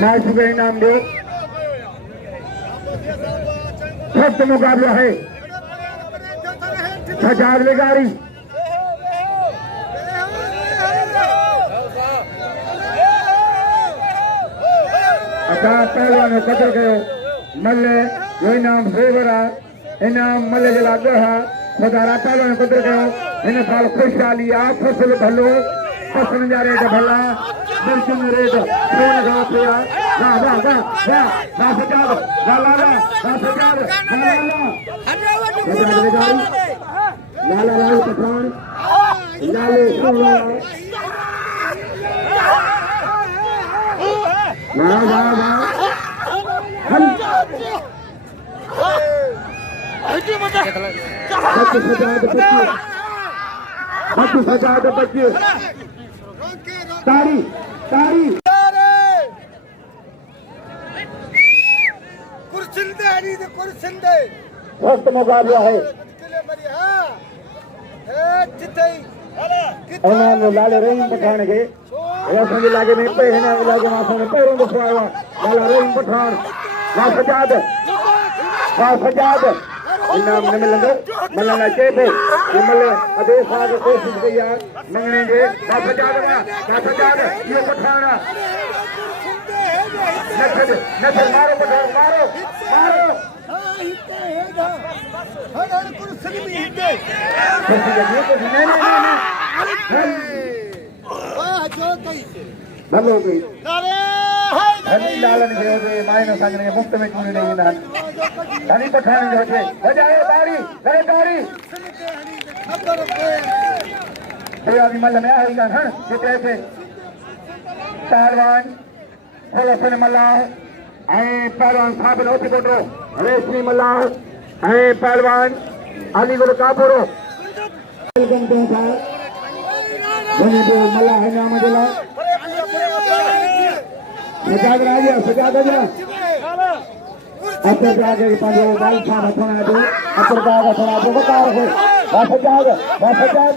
Match का इनाम दो। सख्त मुकाबला है। सजाद बेगारी पहलवान कदर कयो मल्ले जो इनाम फेवर है इनाम मल्ले जे लाइ ॾह खुदारा पहलवान कदर कयो हिन साल ख़ुशहाली आहे फसल भलो फसल जा रेट भला मिर्चुनि जो रेट सोन खां पिया वाह वाह वाह वाह वाह सजाद वाह लाला वाह सजाद वाह लाला सजाद बेगारी लाला लाल पठान लाले सोला वाह वाह वाह सजाद बच्चे तारी तारी सख्त मुकाबला है। उन्होंने लाले रहीम पठान के असांजे इलाके में पे हिन इलाके में असांखे पहिरियों दफ़ो आयो आहे लाला रहीम पठान वाह सजाद इनाम न मिलंदो मल्ला चए पियो कि मल्ले अधे साल कोशिश कई आहे मंगणे जे वाह सजाद इहो पठान न छॾ मारो पठान मारो भलो गई धनी लालन खे माइन असांखे मुफ़्त में चूंडे ॾेई वेंदा आहिनि धनी पठान जो अचे वॼाए तारी करे तारी आदमी मल में आई हण जिते पे पहलवान हसन मल्लाह ऐं पहलवान साबिल ओटी कोटरो रेशमी मल्लाह ऐं पहलवान अलीगुल कापुरो मल्लाह इनाम जे लाइ सजाद राजा सजाद जा अतर का के पंहिंजो बाल छा वठणा दो अतर का वठणा दो वकार हो सजाद हो सजाद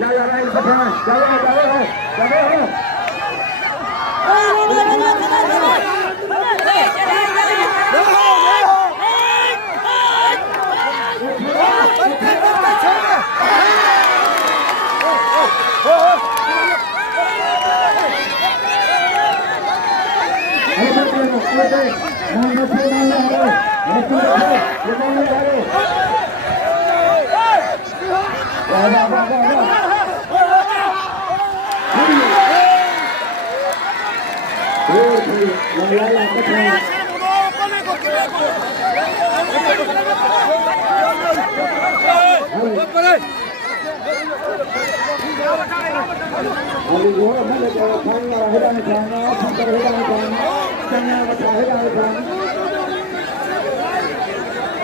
लाला राय पठान चलो